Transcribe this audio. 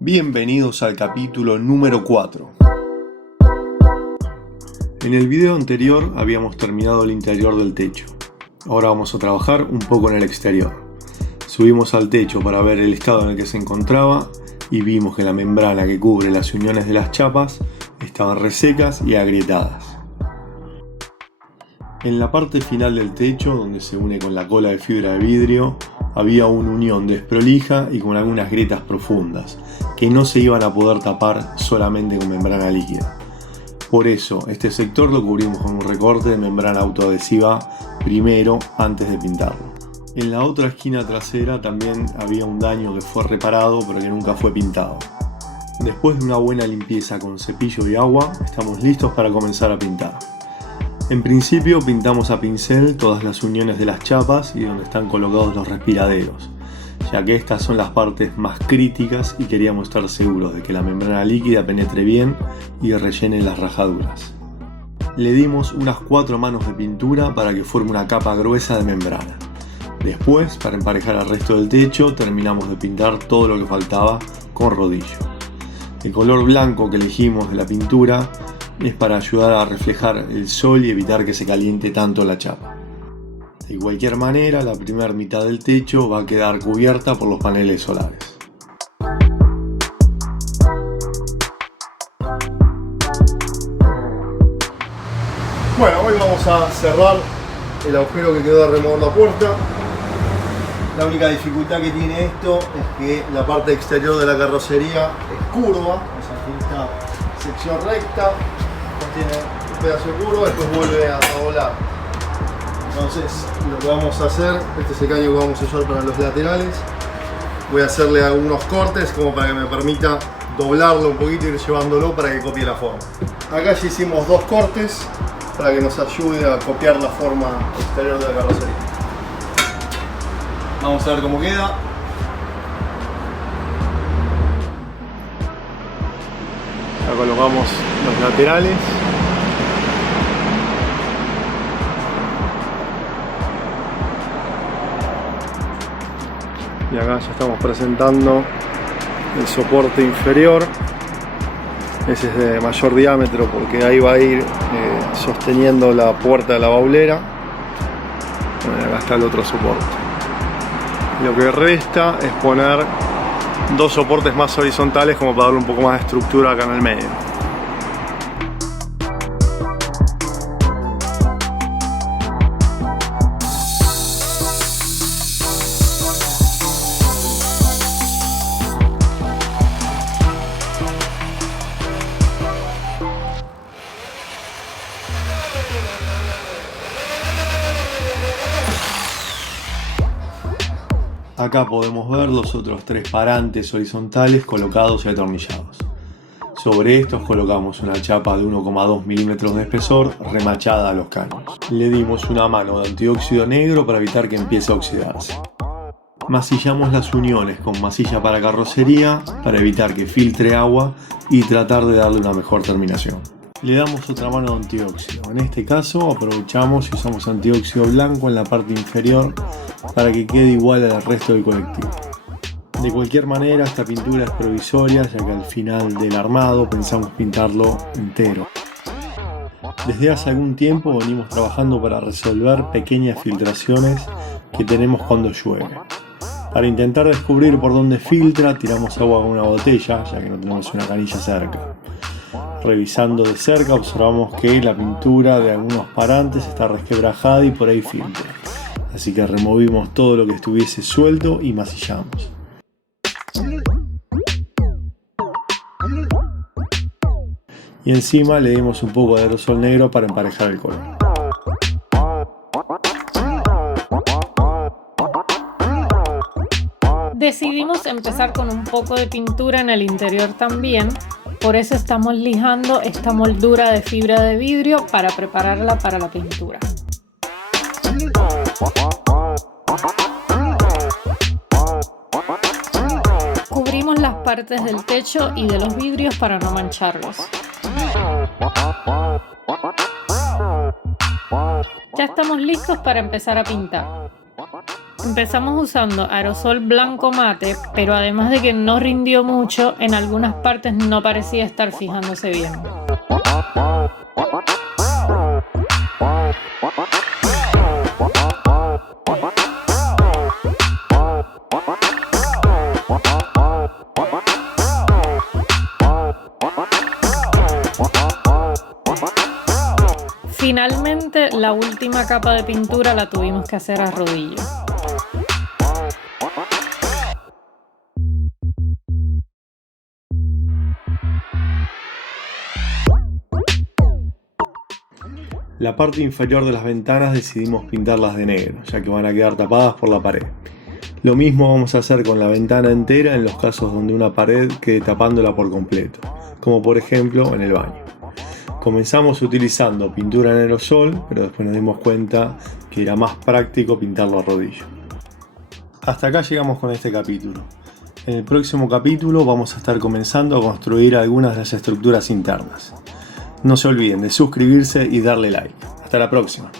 Bienvenidos al capítulo número 4. En el video anterior habíamos terminado el interior del techo. Ahora vamos a trabajar un poco en el exterior. Subimos al techo para ver el estado en el que se encontraba y vimos que la membrana que cubre las uniones de las chapas estaban resecas y agrietadas. En la parte final del techo, donde se une con la cola de fibra de vidrio, había una unión desprolija y con algunas grietas profundas, que no se iban a poder tapar solamente con membrana líquida. Por eso, este sector lo cubrimos con un recorte de membrana autoadhesiva primero, antes de pintarlo. En la otra esquina trasera también había un daño que fue reparado, pero que nunca fue pintado. Después de una buena limpieza con cepillo y agua, estamos listos para comenzar a pintar. En principio pintamos a pincel todas las uniones de las chapas y donde están colocados los respiraderos, ya que estas son las partes más críticas y queríamos estar seguros de que la membrana líquida penetre bien y rellene las rajaduras. Le dimos unas 4 manos de pintura para que forme una capa gruesa de membrana. Después, para emparejar el resto del techo, terminamos de pintar todo lo que faltaba con rodillo. El color blanco que elegimos de la pintura es para ayudar a reflejar el sol y evitar que se caliente tanto la chapa. De cualquier manera, la primera mitad del techo va a quedar cubierta por los paneles solares. Bueno, hoy vamos a cerrar el agujero que quedó de remover la puerta. La única dificultad que tiene esto es que la parte exterior de la carrocería es curva, o sea, aquí está sección recta, tiene un pedazo de curva, después vuelve a volar. Entonces lo que vamos a hacer, este es el caño que vamos a usar para los laterales. Voy a hacerle algunos cortes como para que me permita doblarlo un poquito y ir llevándolo para que copie la forma. Acá ya hicimos 2 cortes para que nos ayude a copiar la forma exterior de la carrocería. Vamos a ver cómo queda. Acá colocamos los laterales. Y acá ya estamos presentando el soporte inferior. Ese es de mayor diámetro porque ahí va a ir sosteniendo la puerta de la baulera. Bueno, acá está el otro soporte. Lo que resta es poner 2 soportes más horizontales como para darle un poco más de estructura acá en el medio. Acá podemos ver los otros 3 parantes horizontales colocados y atornillados. Sobre estos colocamos una chapa de 1,2 milímetros de espesor remachada a los caños. Le dimos una mano de antióxido negro para evitar que empiece a oxidarse. Masillamos las uniones con masilla para carrocería para evitar que filtre agua y tratar de darle una mejor terminación. Le damos otra mano de antióxido. En este caso aprovechamos y usamos antióxido blanco en la parte inferior para que quede igual al resto del colectivo. De cualquier manera, esta pintura es provisoria, ya que al final del armado pensamos pintarlo entero. Desde hace algún tiempo venimos trabajando para resolver pequeñas filtraciones que tenemos cuando llueve. Para intentar descubrir por dónde filtra, tiramos agua con una botella, ya que no tenemos una canilla cerca. Revisando de cerca observamos que la pintura de algunos parantes está resquebrajada y por ahí filtra. Así que removimos todo lo que estuviese suelto y masillamos. Y encima le dimos un poco de aerosol negro para emparejar el color. Decidimos empezar con un poco de pintura en el interior también. Por eso estamos lijando esta moldura de fibra de vidrio para prepararla para la pintura. Cubrimos las partes del techo y de los vidrios para no mancharlos. Ya estamos listos para empezar a pintar. Empezamos usando aerosol blanco mate, pero además de que no rindió mucho, en algunas partes no parecía estar fijándose bien. Finalmente, la última capa de pintura la tuvimos que hacer a rodillo. La parte inferior de las ventanas decidimos pintarlas de negro, ya que van a quedar tapadas por la pared. Lo mismo vamos a hacer con la ventana entera en los casos donde una pared quede tapándola por completo, como por ejemplo en el baño. Comenzamos utilizando pintura en aerosol, pero después nos dimos cuenta que era más práctico pintarlo a rodillo. Hasta acá llegamos con este capítulo. En el próximo capítulo vamos a estar comenzando a construir algunas de las estructuras internas. No se olviden de suscribirse y darle like. Hasta la próxima.